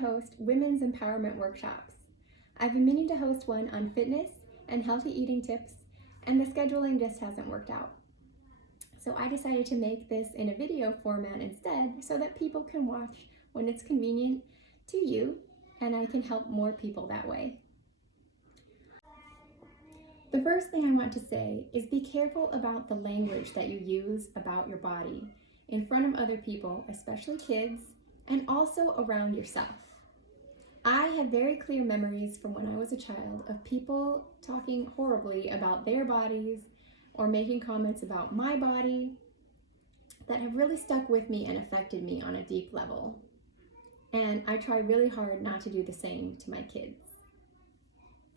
host women's empowerment workshops. I've been meaning to host one on fitness and healthy eating tips, and the scheduling just hasn't worked out. So I decided to make this in a video format instead so that people can watch when it's convenient to you, and I can help more people that way. The first thing I want to say is be careful about the language that you use about your body in front of other people, especially kids, and also around yourself. I have very clear memories from when I was a child of people talking horribly about their bodies or making comments about my body that have really stuck with me and affected me on a deep level. And I try really hard not to do the same to my kids.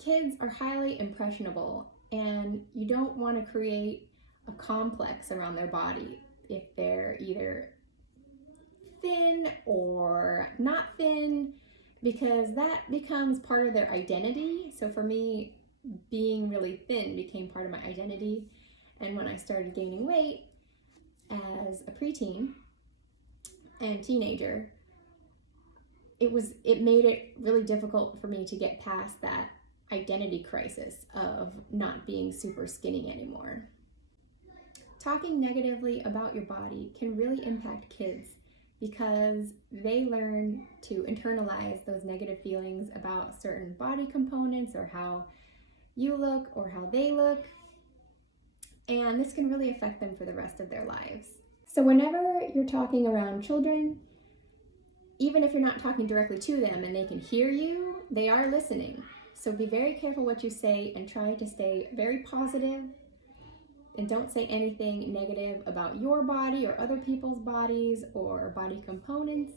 Kids are highly impressionable, and you don't want to create a complex around their body if they're either thin or not thin, because that becomes part of their identity. So for me, being really thin became part of my identity. And when I started gaining weight as a preteen and teenager, it made it really difficult for me to get past that identity crisis of not being super skinny anymore. Talking negatively about your body can really impact kids because they learn to internalize those negative feelings about certain body components or how you look or how they look. And this can really affect them for the rest of their lives. So whenever you're talking around children, even if you're not talking directly to them and they can hear you, they are listening. So be very careful what you say and try to stay very positive, and don't say anything negative about your body or other people's bodies or body components.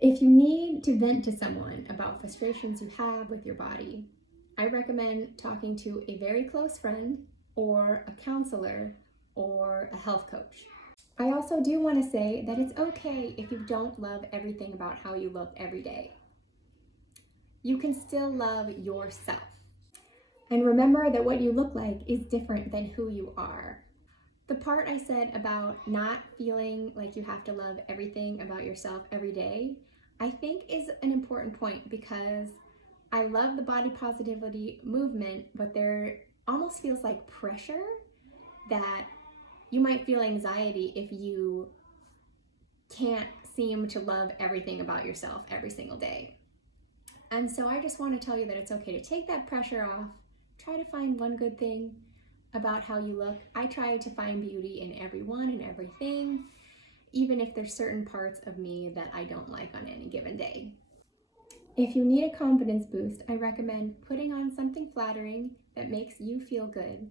If you need to vent to someone about frustrations you have with your body, I recommend talking to a very close friend or a counselor or a health coach. I also do want to say that it's okay if you don't love everything about how you look every day. You can still love yourself. And remember that what you look like is different than who you are. The part I said about not feeling like you have to love everything about yourself every day, I think is an important point, because I love the body positivity movement, but there almost feels like pressure that you might feel anxiety if you can't seem to love everything about yourself every single day. And so I just want to tell you that it's okay to take that pressure off. Try to find one good thing about how you look. I try to find beauty in everyone and everything, even if there's certain parts of me that I don't like on any given day. If you need a confidence boost, I recommend putting on something flattering that makes you feel good.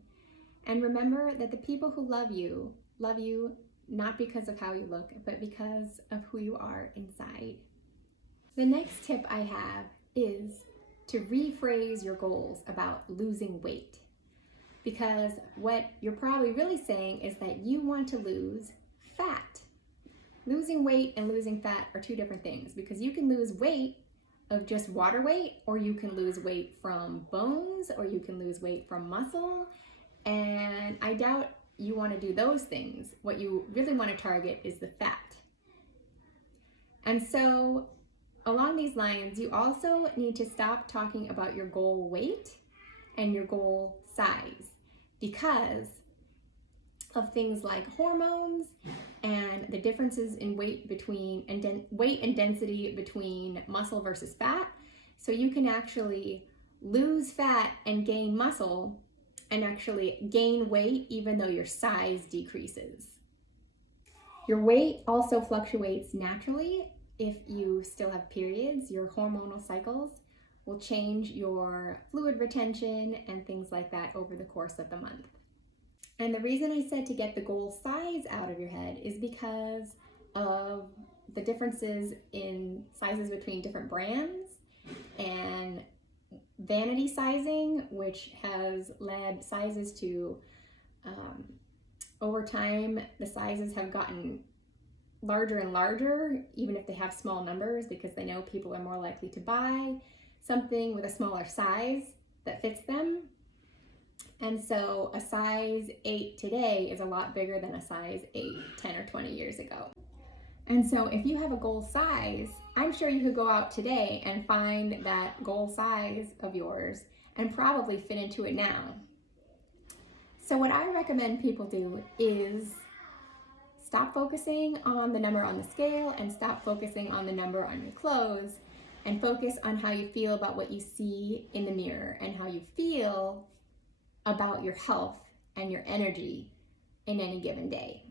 And remember that the people who love you not because of how you look, but because of who you are inside. The next tip I have is to rephrase your goals about losing weight. Because what you're probably really saying is that you want to lose fat. Losing weight and losing fat are two different things, because you can lose weight of just water weight, or you can lose weight from bones, or you can lose weight from muscle. And I doubt you want to do those things. What you really want to target is the fat. And so along these lines, you also need to stop talking about your goal weight and your goal size, because of things like hormones and the differences in weight and density between muscle versus fat. So you can actually lose fat and gain muscle, and actually gain weight even though your size decreases. Your weight also fluctuates naturally. If you still have periods, your hormonal cycles will change your fluid retention and things like that over the course of the month. And the reason I said to get the goal size out of your head is because of the differences in sizes between different brands and vanity sizing, which has led sizes to, over time, the sizes have gotten larger and larger, even if they have small numbers, because they know people are more likely to buy something with a smaller size that fits them. And so a size 8 today is a lot bigger than a size 8 10 or 20 years ago. And so if you have a goal size, I'm sure you could go out today and find that goal size of yours and probably fit into it now. So what I recommend people do is stop focusing on the number on the scale and stop focusing on the number on your clothes and focus on how you feel about what you see in the mirror and how you feel about your health and your energy in any given day.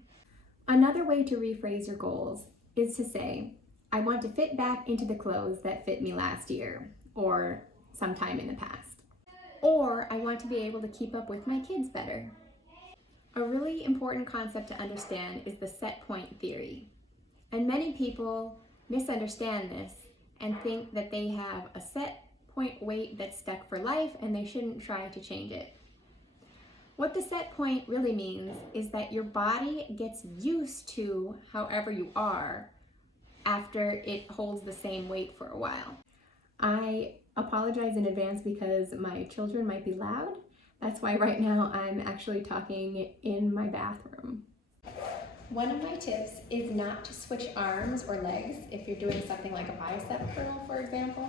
Another way to rephrase your goals is to say, I want to fit back into the clothes that fit me last year or sometime in the past. Or I want to be able to keep up with my kids better. A really important concept to understand is the set point theory. And many people misunderstand this and think that they have a set point weight that's stuck for life and they shouldn't try to change it. What the set point really means is that your body gets used to however you are after it holds the same weight for a while. I apologize in advance because my children might be loud. That's why right now I'm actually talking in my bathroom. One of my tips is not to switch arms or legs if you're doing something like a bicep curl, for example.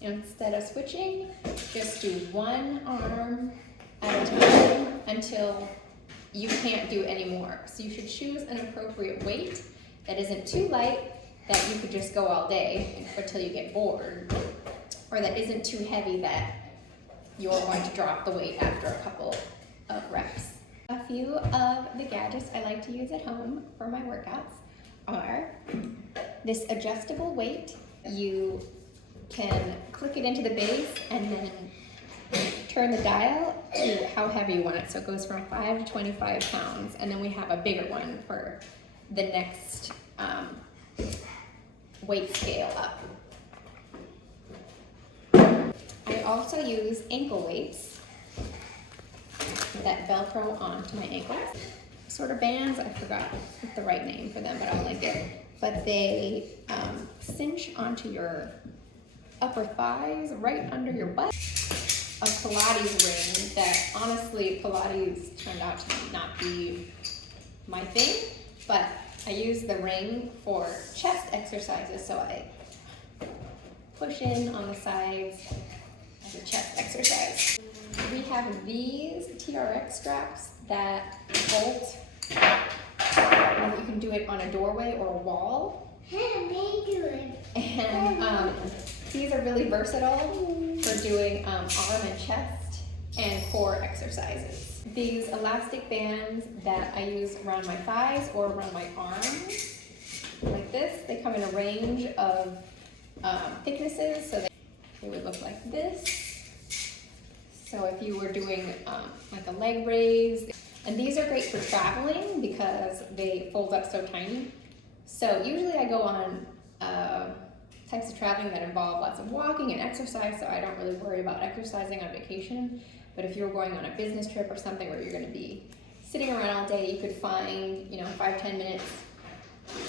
Instead of switching, just do one arm at a time until you can't do any more. So you should choose an appropriate weight that isn't too light, that you could just go all day until you get bored, or that isn't too heavy that you're going to drop the weight after a couple of reps. A few of the gadgets I like to use at home for my workouts are this adjustable weight. You can click it into the base and then turn the dial to how heavy you want it. So it goes from 5 to 25 pounds. And then we have a bigger one for the next weight scale up. I also use ankle weights that Velcro onto my ankles. Sort of bands, I forgot the right name for them, but I'll link it. But they cinch onto your upper thighs, right under your butt. A Pilates ring that honestly Pilates turned out to not be my thing, but I use the ring for chest exercises, so I push in on the sides as a chest exercise. We have these TRX straps that bolt, and you can do it on a doorway or a wall. And these are really versatile for doing arm and chest and core exercises. These elastic bands that I use around my thighs or around my arms, like this, they come in a range of thicknesses, so they would look like this. So if you were doing like a leg raise, and these are great for traveling because they fold up so tiny. So usually I go on types of traveling that involve lots of walking and exercise, so I don't really worry about exercising on vacation. But if you're going on a business trip or something where you're going to be sitting around all day, you could find 5-10 minutes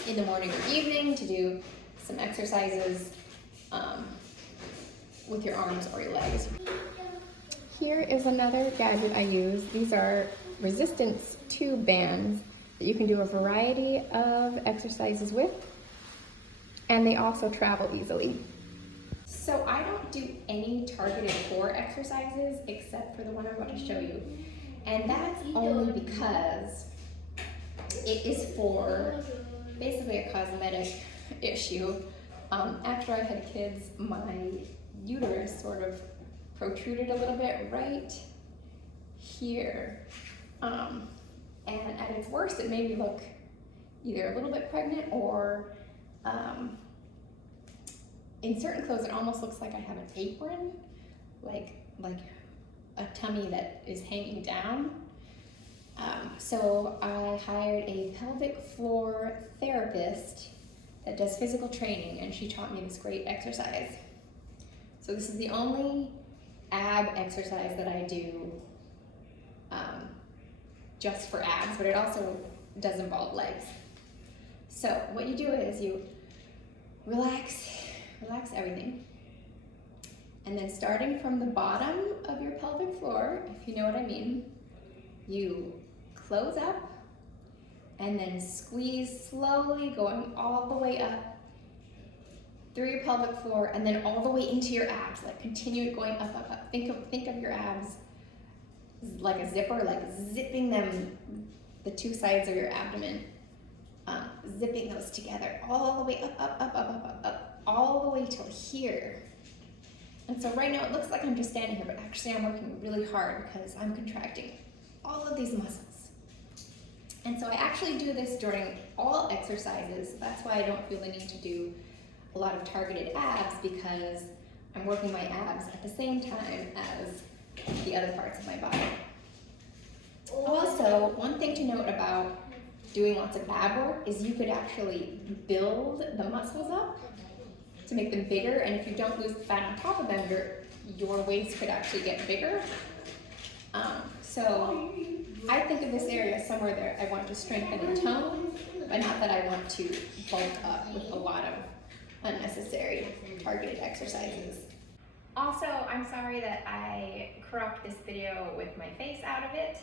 in the morning or evening to do some exercises with your arms or your legs. Here is another gadget I use. These are resistance tube bands that you can do a variety of exercises with, and they also travel easily. So I don't do any targeted core exercises except for the one I'm about to show you. And that's only because it is for basically a cosmetic issue. After I had kids, my uterus sort of protruded a little bit right here. And at its worst, it made me look either a little bit pregnant or in certain clothes, it almost looks like I have an apron, like a tummy that is hanging down. So I hired a pelvic floor therapist that does physical training, and she taught me this great exercise. So this is the only ab exercise that I do just for abs, but it also does involve legs. So what you do is you relax everything. And then starting from the bottom of your pelvic floor, if you know what I mean, you close up and then squeeze slowly, going all the way up through your pelvic floor, and then all the way into your abs. Like continue going up, up, up. Think of your abs like a zipper, like zipping them, the two sides of your abdomen, zipping those together all the way up, up, up, up, up, up, up, all the way till here. And so right now it looks like I'm just standing here, but actually I'm working really hard because I'm contracting all of these muscles. And so I actually do this during all exercises. That's why I don't feel the need to do a lot of targeted abs, because I'm working my abs at the same time as the other parts of my body. Also, one thing to note about doing lots of ab work is you could actually build the muscles up to make them bigger, and if you don't lose the fat on top of them, your waist could actually get bigger. So I think of this area as somewhere that I want to strengthen and tone, but not that I want to bulk up with a lot of unnecessary targeted exercises. Also, I'm sorry that I cropped this video with my face out of it,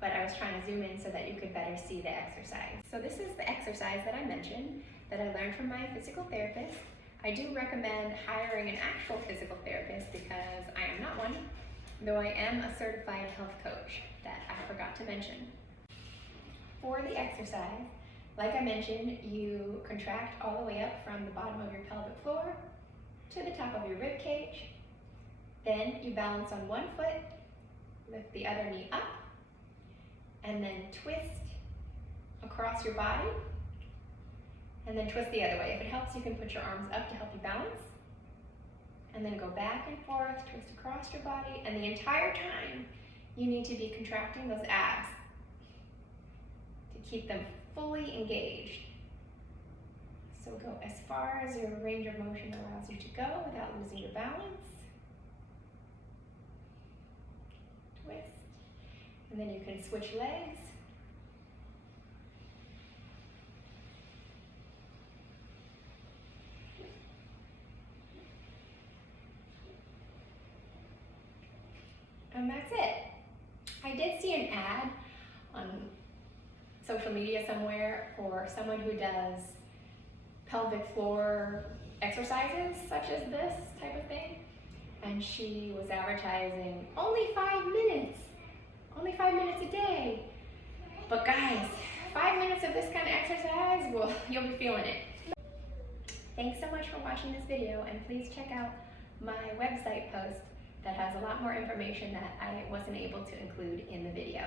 but I was trying to zoom in so that you could better see the exercise. So this is the exercise that I mentioned that I learned from my physical therapist. I do recommend hiring an actual physical therapist because I am not one, though I am a certified health coach that I forgot to mention. For the exercise, like I mentioned, you contract all the way up from the bottom of your pelvic floor to the top of your rib cage. Then you balance on one foot, lift the other knee up, and then twist across your body, and then twist the other way. If it helps, you can put your arms up to help you balance, and then go back and forth, twist across your body, and the entire time you need to be contracting those abs to keep them fully engaged. So go as far as your range of motion allows you to go without losing your balance. Twist, and then you can switch legs. And that's it. I did see an ad on social media somewhere for someone who does pelvic floor exercises such as this type of thing, and she was advertising only 5 minutes a day. But guys, 5 minutes of this kind of exercise, well, you'll be feeling it. Thanks so much for watching this video, and please check out my website post that has a lot more information that I wasn't able to include in the video.